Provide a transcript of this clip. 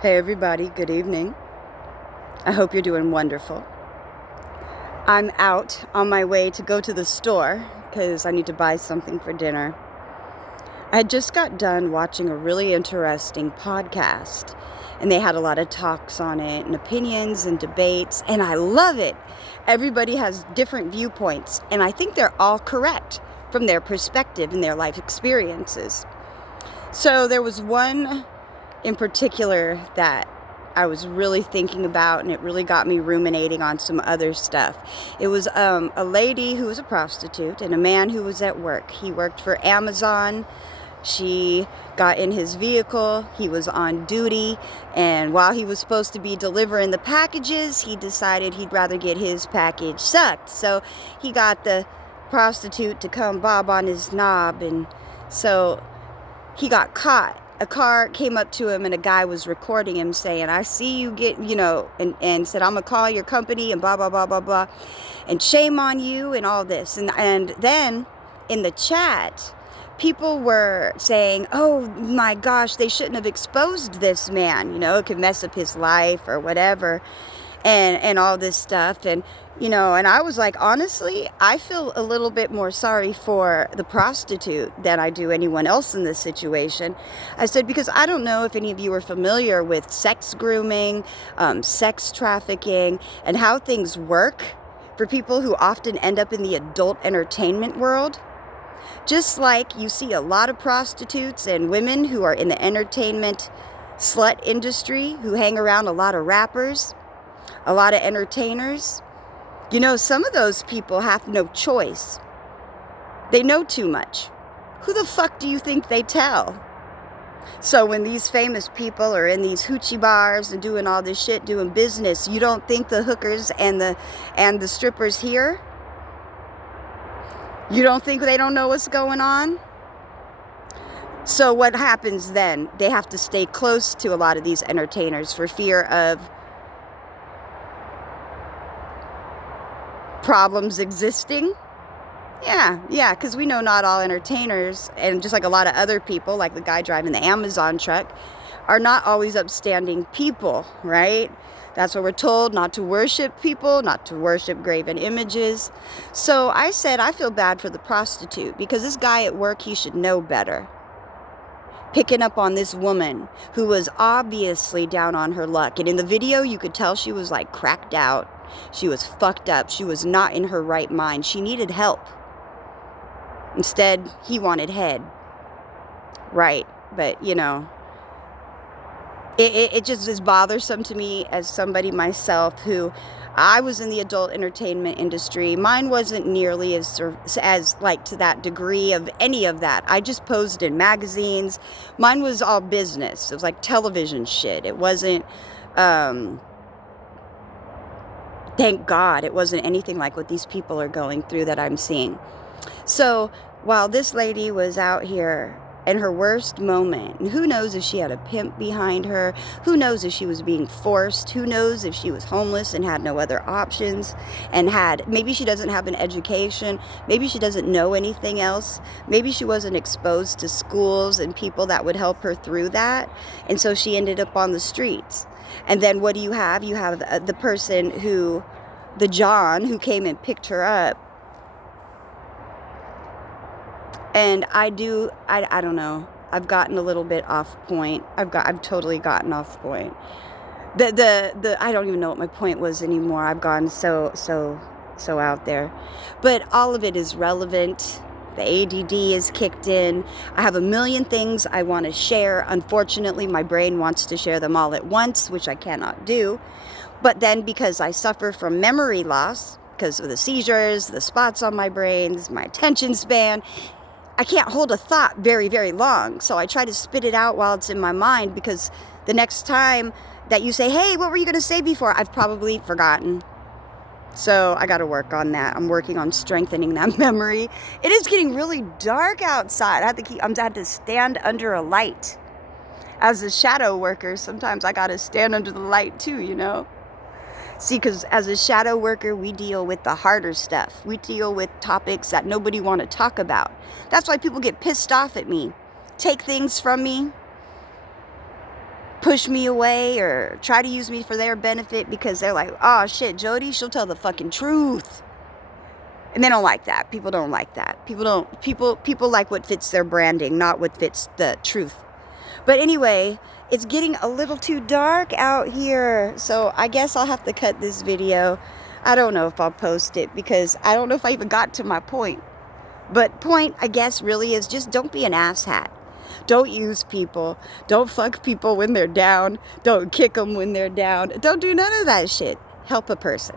Hey everybody, good evening. I hope you're doing wonderful. I'm out on my way to go to the store because I need to buy something for dinner. I had just got done watching a really interesting podcast, and they had a lot of talks on it and opinions and debates, and I love it. Everybody has different viewpoints, and I think they're all correct from their perspective and their life experiences. So there was one in particular that I was really thinking about, and it really got me ruminating on some other stuff. It was a lady who was a prostitute and a man who was at work. He worked for Amazon. She got in his vehicle. He was on duty, and while he was supposed to be delivering the packages, he decided he'd rather get his package sucked. So he got the prostitute to come bob on his knob, and so he got caught. A car came up to him and a guy was recording him saying, I see you get, and said, I'm going to call your company and blah, blah, blah, blah, blah. And shame on you and all this. And then in the chat, people were saying, oh my gosh, they shouldn't have exposed this man. It could mess up his life or whatever. And all this stuff. And I was like, honestly, I feel a little bit more sorry for the prostitute than I do anyone else in this situation. I said, because I don't know if any of you are familiar with sex grooming, sex trafficking, and how things work for people who often end up in the adult entertainment world. Just like you see a lot of prostitutes and women who are in the entertainment slut industry who hang around a lot of rappers, a lot of entertainers. Some of those people have no choice. They know too much. Who the fuck do you think they tell? So when these famous people are in these hoochie bars and doing all this shit, doing business, you don't think the hookers and the strippers here? You don't think they don't know what's going on? So what happens then? They have to stay close to a lot of these entertainers for fear of problems existing. Yeah, because we know not all entertainers, and just like a lot of other people, like the guy driving the Amazon truck, are not always upstanding people, right? That's what we're told, not to worship people, not to worship graven images. So I said, I feel bad for the prostitute, because this guy at work, he should know better. Picking up on this woman who was obviously down on her luck. And in the video, you could tell she was like cracked out. She was fucked up. She was not in her right mind. She needed help. Instead, he wanted head. Right. But, it just is bothersome to me as somebody myself who I was in the adult entertainment industry. Mine wasn't nearly as like to that degree of any of that. I just posed in magazines. Mine was all business. It was like television shit. It wasn't, thank God, it wasn't anything like what these people are going through that I'm seeing. So while this lady was out here in her worst moment, and who knows if she had a pimp behind her, who knows if she was being forced, who knows if she was homeless and had no other options, and maybe she doesn't have an education, maybe she doesn't know anything else, maybe she wasn't exposed to schools and people that would help her through that, and so she ended up on the streets. And then what do you have? You have the person the John who came and picked her up. And I don't know. I've gotten a little bit off point. I've totally gotten off point. I don't even know what my point was anymore. I've gone so out there. But all of it is relevant. The ADD is kicked in. I have a million things I want to share. Unfortunately, my brain wants to share them all at once, which I cannot do. But then because I suffer from memory loss, because of the seizures, the spots on my brains, my attention span, I can't hold a thought very, very long. So I try to spit it out while it's in my mind, because the next time that you say, hey, what were you going to say before? I've probably forgotten. So I got to work on that. I'm working on strengthening that memory. It is getting really dark outside. I had to stand under a light. As a shadow worker, sometimes I got to stand under the light too, See, because as a shadow worker, we deal with the harder stuff. We deal with topics that nobody want to talk about. That's why people get pissed off at me, take things from me, push me away or try to use me for their benefit because they're like, oh shit, Jody, she'll tell the fucking truth. And they don't like that. People don't like that. People like what fits their branding, not what fits the truth. But anyway, it's getting a little too dark out here. So I guess I'll have to cut this video. I don't know if I'll post it because I don't know if I even got to my point. But point, I guess, really is just don't be an asshat. Don't use people. Don't fuck people when they're down. Don't kick them when they're down. Don't do none of that shit. Help a person.